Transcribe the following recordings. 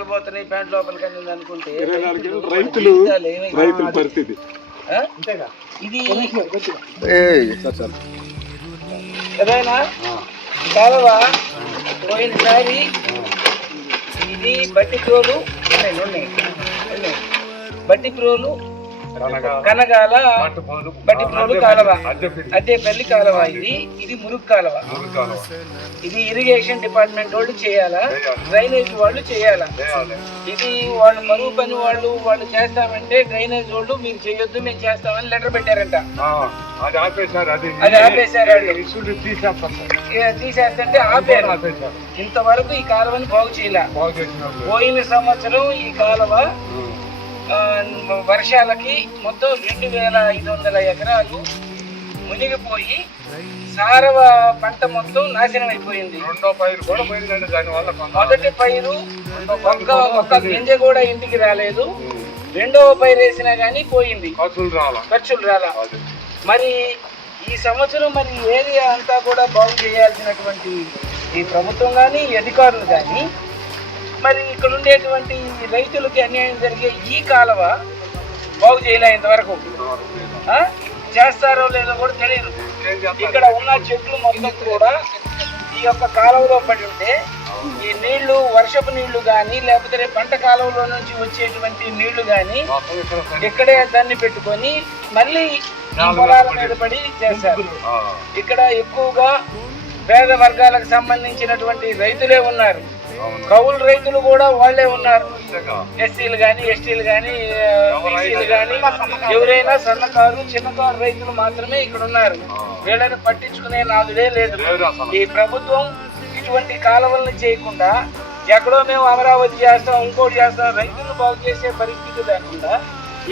బట్టలు పోతున్నాయి ప్యాంట్ లోపలికి వెళ్ళింది అనుకుంటే రైతులు రైతులు పరిస్థితి? ఇది ఏదైనా? కాలువ పోయినసారి ఇది బట్టి ప్రోలు ఉన్నాయి, ఉన్నాయి, ఉన్నాయి. బట్టి ప్రోలు కనగాల. బట్టి ప్రోలు కాలువ. అద్దెపల్లి కాలువ ఇది. ఇది మురుగు కాలువ. ఇది ఇరిగేషన్ డిపార్ట్మెంట్ వాళ్ళు చేయాలా. డ్రైనేజ్ వాళ్ళు చేయాలా. ఇది వాళ్ళు మరుగు పని వాళ్ళు వాళ్ళు చేస్తామంటే డ్రైనేజ్ వాళ్ళు మీరు చేయొద్దు మేము చేస్తామని లెటర్ పెట్టారంట. అది ఆపేశారు అది అది తీసేస్తుంటే ఆపారు. ఇంతవరకు ఈ కాలువని బాగు చేయలే. పోయిన సంవత్సరం ఈ కాలువ వర్షాలకి మొత్తం రెండు వేల ఐదు వందల ఎకరాలు మునిగిపోయి సారవ పంట మొత్తం నాశనం అయిపోయింది. రెండో పైరు కూడా పోయిందండి దానివల్ల మొదటి పైరు ఒక్క ఒక్క గింజ కూడా ఇంటికి రాలేదు. రెండవ పైరు వేసినా కానీ పోయింది. ఖర్చులు రాలా. ఖర్చులు రాలా. మరి ఈ సంవత్సరం మరి ఏరియా అంతా కూడా బాగు చేయాల్సినటువంటి ఈ ప్రభుత్వం కానీ అధికారులు కానీ మరి ఇక్కడ ఉండేటువంటి రైతులకి అన్యాయం జరిగే ఈ కాలువ బాగు చేయలే ఇంతవరకు చేస్తారో లేదో కూడా తెలియదు. ఇక్కడ ఉన్న చెట్లు మొత్తం కూడా ఈ యొక్క కాలువలో పడి ఉంటే ఈ నీళ్ళు వర్షపు నీళ్ళు కానీ లేకపోతే పంట కాలువలో నుంచి వచ్చేటువంటి నీళ్ళు కానీ ఇక్కడే దాన్ని పెట్టుకొని మళ్ళీ పొలాల మీద పడి చేస్తారు. ఇక్కడ ఎక్కువగా పేద వర్గాలకు సంబంధించినటువంటి రైతులే ఉన్నారు. కౌలు రైతులు కూడా వాళ్ళే ఉన్నారు. ఎస్సీలు కానీ ఎస్టీలు కానీ బీసీలు కానీ ఎవరైనా సన్నకారు చిన్నకారు రైతులు మాత్రమే ఇక్కడ ఉన్నారు. వీళ్ళని పట్టించుకునే నాదుడే లేదు. ఈ ప్రభుత్వం ఇటువంటి కాలువలను చేయకుండా ఎక్కడో మేము అమరావతి చేస్తాం ఇంకోటి చేస్తాం రైతులు బాగు చేసే పరిస్థితి లేకుండా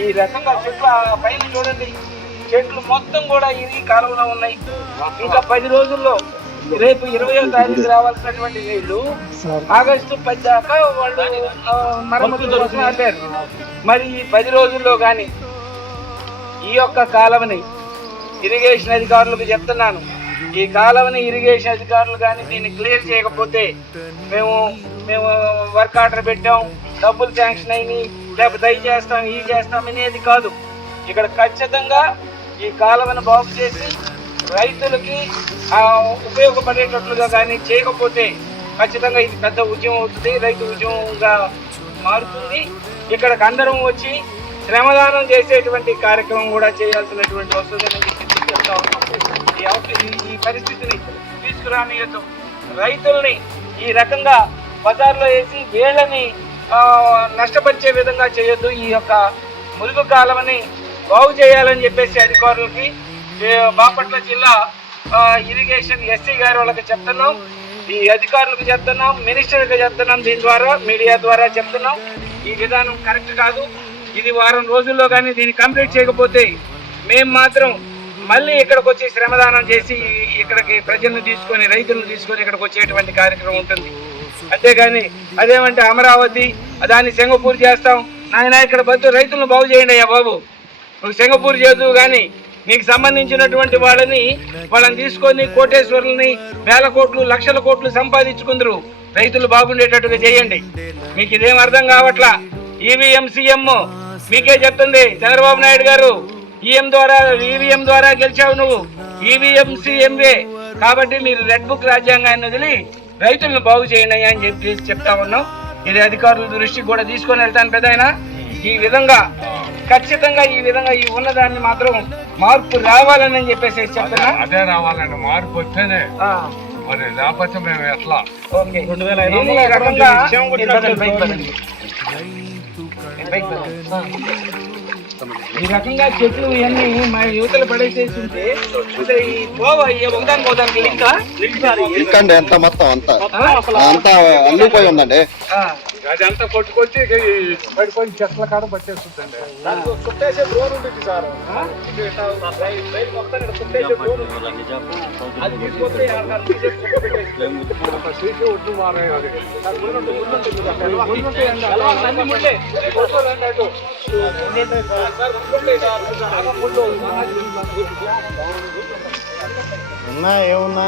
ఈ రకంగా చెట్లు పైన చూడండి. చెట్లు మొత్తం కూడా ఈ కాలువలో ఉన్నాయి. ఇంకా పది రోజుల్లో రేపు ఇరవయో తారీఖు రావాల్సినటువంటి నీళ్ళు ఆగస్టు పది దాకా వాళ్ళు మరమ్మతుల ఆపారు. మరి ఈ పది రోజుల్లో కానీ ఈ యొక్క కాలువని ఇరిగేషన్ అధికారులకు చెప్తున్నాను. ఈ కాలువని ఇరిగేషన్ అధికారులు కానీ దీన్ని క్లియర్ చేయకపోతే మేము మేము వర్క్ ఆర్డర్ పెట్టాం డబ్బులు శాంక్షన్ అయినాయి లేకపోతే అవి చేస్తాం ఈ చేస్తాం అనేది కాదు. ఇక్కడ ఖచ్చితంగా ఈ కాలువను బాగు చేసి రైతులకి ఉపయోగపడేటట్లుగా కానీ చేయకపోతే ఖచ్చితంగా ఇది పెద్ద ఉద్యమం అవుతుంది రైతు ఉద్యమంగా మారుతుంది. ఇక్కడికి అందరం వచ్చి శ్రమదానం చేసేటువంటి కార్యక్రమం కూడా చేయాల్సినటువంటి వస్తుందని చెప్తా ఉన్నాం. ఈ పరిస్థితిని తీసుకురానియద్దు రైతుల్ని ఈ రకంగా బజార్లో వేసి వేళ్ళని నష్టపరిచే విధంగా చేయొద్దు. ఈ యొక్క మురుగు కాలమని బాగు చేయాలని చెప్పేసి అధికారులకి బాపట్ల జిల్లా ఇరిగేషన్ ఎస్సీ గారి వాళ్ళకి చెప్తున్నాం. ఈ అధికారులకు చెప్తున్నాం మినిస్టర్కి చెప్తున్నాం దీని ద్వారా మీడియా ద్వారా చెప్తున్నాం. ఈ విధానం కరెక్ట్ కాదు. ఇది వారం రోజుల్లో కానీ దీన్ని కంప్లీట్ చేయకపోతే మేము మాత్రం మళ్ళీ ఇక్కడికి వచ్చి శ్రమదానం చేసి ఇక్కడికి ప్రజలను తీసుకొని రైతులను తీసుకొని ఇక్కడికి వచ్చేటువంటి కార్యక్రమం ఉంటుంది. అంతేగాని అదేమంటే అమరావతి దాన్ని సింగపూర్ చేస్తాం. నాయన ఇక్కడ బతు రైతులను బాగు చేయండి అయ్యా బాబు. నువ్వు సింగపూర్ చేదు కానీ మీకు సంబంధించినటువంటి వాళ్ళని వాళ్ళని తీసుకొని కోటేశ్వరుల్ని వేల కోట్లు లక్షల కోట్లు సంపాదించుకుందరు. రైతులు బాగుండేటట్టుగా చేయండి. మీకు ఇదేం అర్థం కావట్లా? ఈవీఎం సీఎం మీకే చెప్తుంది చంద్రబాబు నాయుడు గారు. ఈఎం ద్వారా ఈవీఎం ద్వారా గెలిచావు నువ్వు. ఈవీఎం సీఎంవే కాబట్టి మీరు రెడ్ బుక్ రాజ్యాంగాన్ని వదిలి రైతులను బాగు చేయండి అని చెప్పి చెప్తా ఉన్నాం. ఇది అధికారుల దృష్టికి కూడా తీసుకొని వెళ్తాను పెద్ద ఈ విధంగా ఖచ్చితంగా ఈ విధంగా ఈ ఉన్నదాన్ని మాత్రం మార్పు రావాలని చెప్పేసి చెప్తున్నా. అదే రావాలండి మార్పు వస్తేనే ఆ, మరి లేకపోతే మేము ఎట్లా? ఈ రకంగా చెట్లు ఇవన్నీ మా యువతలు పడేసేసి ఉంటే ఈ పోవ ఈ ఒకదానికి ఒకదానికి లింకా ఇంకండి ఎంత మొత్తం అంతా? అంతా అల్లిపోయి ఉందండి. ఆ. అది అంతా కొట్టుకొచ్చి ఇక ఈ పడిపోయి చెట్ల కాడ పట్టేస్తుందండి చుట్టేసే డ్రోన్ ఉంటుంది సార్. సీసీ ఒడ్డు అది ఉంది? ఉన్నా ఏమున్నా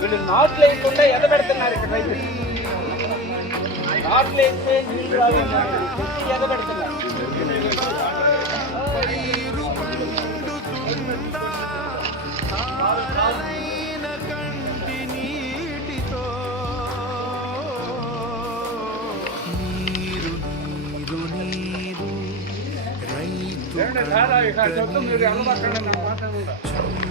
వీళ్ళు నాట్లు వేయకుండా ఎదబెడుతున్నారు ఇక్కడ రైతులు. నాట్లు వేస్తే ఎదబెడుతున్నారు. ఇక చెప్తాం మీరు మాట్లాడండి